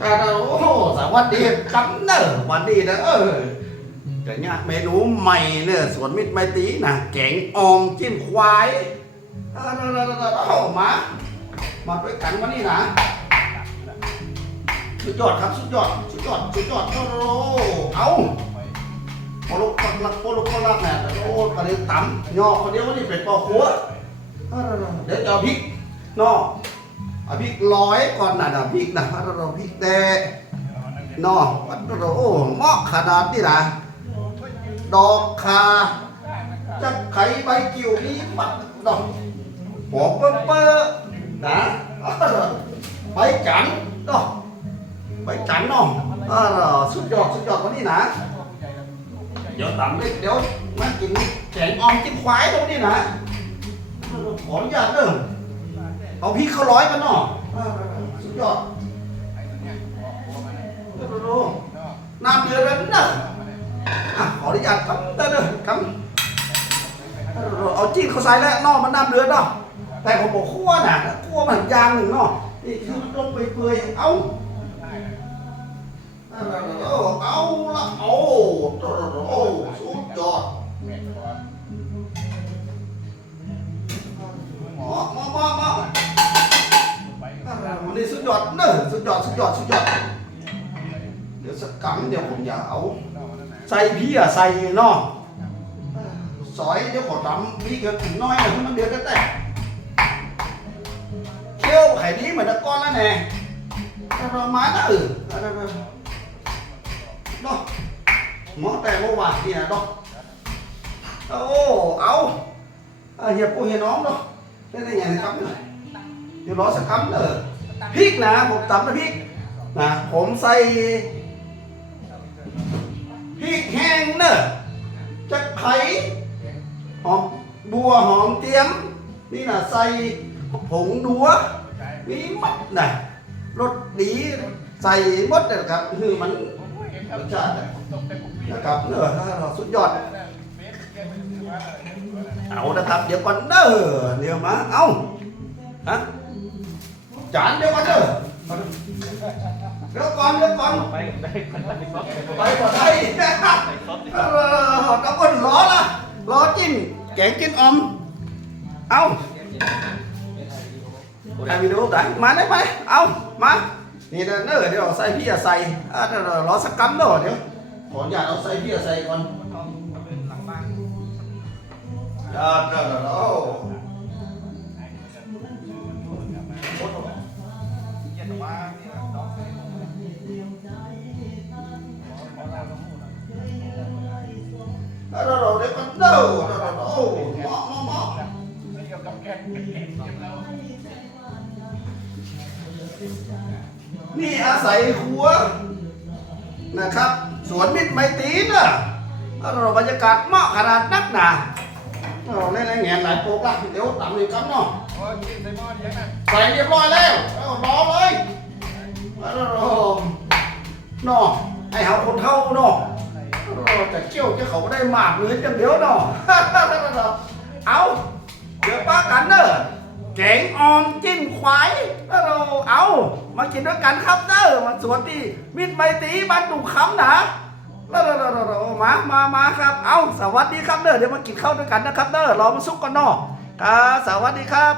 จ้าโอ้สวัสดีครับเนอะวันดีนะเออแต่เนี่ยเมนูใหม่เนี่ยสวนมิตรไมตรีนะแกงออมจิ้มควายเอาๆๆๆเอามา มาด้วยกันวันนี้นะสุดยอดครับสุดยอดสุดยอดสุดยอดโอ้โหเอาโปลุกคนรักโปลุกคนรักเนี่ยโอ้กระเด็นต่ำย่อคนเดียววันนี้เป็นปอครัวเอาๆๆเดี๋ยวจะพริกนอก อาพริกร้อยก่อนนะนะพิกนะเราพิกแต่นอวัดเราโอ้เหมาะขนาดนี้นะดอกคาจะไขใบกิ่วนี้ปัดดอกหอมเปิ้ลเปิ้ลนะใบจันดอกใบจันทร์เนาะอ่าสุดยอดสุดยอดวันนี้นะเดี๋ยวต่ำเล็กเดี๋ยวมากินแกงออมจิ้มควายตรงนี้นะขออนุญาตเด้อ เอาพี่เขาร้อยกันเนาะสุดยอดน้ำเดือดแล้วนะขออนุญาตครับเด้อเด้อครับเอาจีนเขาใส่แล้วนอกมันน้ำเดือดเนาะแต่ผมบอกคั่วน่ะคั่วมันยางหนึ่งเนาะนี่คือลงไปเปื่อยเอาเอาละโอ้โอ้สุดยอด นนี้สุดยอดเนอะสุดยอดสุดยอดสุดยอด เดี๋ยวสักกังเดี๋ยวผมจะเอา ใส่พี่อะใส่เนาะซอยเดี๋ยวขอทำพี่ก็ถึงน้อยให้มันเดือดแต่เคี่ยวไข่นี้เหมือนตะก้อนแล้วแน่เรามาแล้วเออเนาะหมอแต่เมื่อวานนี่นะเนาะโอ้เอาเฮียปูเฮียน้องเนาะได้ได้ยังไงครับเลยเดี๋ยวรอสักคำเนอะ พริกนะ ผมตำน้ำพริกนะผมใส่พริกแห้งเนอะจะไข่หอมบัวหอมเตียม นี่นะใส่ผงดัวมีมัดนะรสดีใส่หมดเลยครับคือมันรสชาตินะครับเนอะเราสุดยอด เอานะครับ เดี๋ยวก่อนเนอะเดี๋ยวมา เอาฮะ จานเดียวกันเด้อเดี๋ยวก่อนเดี๋ยวก่อนไปได้คนไปซดไปก่อนได้ไปซดเออตะก้นรอละรอจิ้มแกงจิ้มอม เอาไอวิดีโอได้มาได้ไหมเอามานี่เด้อเนอเดี๋ยวใส่พี่อะใส่อะเดี๋ยวรอสักกัมเด้อเดี๋ยวขออนุญาตเอาใส่พี่อะใส่ก่อนเดี๋ยวเดี๋ยวเดี๋ยว นี่อาศัยครัวนะครับ สวนมิตรไมตรีนะเราบรรยากาศเหมาะขนาดนักหนาเราเล่นอะไรแงนหลายโปกละเดี๋ยวตามเลยครับเนาะใส่เรียบร้อยแล้วเอารอเลยเอาเนาะให้เขาคนเท่าเนาะเอาแต่เกี่ยวจะเขาได้หมากเลยจังเดี๋ยวเนาะเอาเดี๋ยวป้ากันเนอะ แกงออมจิ้นควายแล้วเราเอามากินด้วยกันครับเด้อมาสวนที่มิตรไมตรีบ้านดุคำนะแล้วเรามามามาครับ เอาสวัสดีครับเด้อเดี๋ยวมากินข้าวด้วยกันนะครับเด้อรอมาซุกกันนอกครับสวัสดีครับ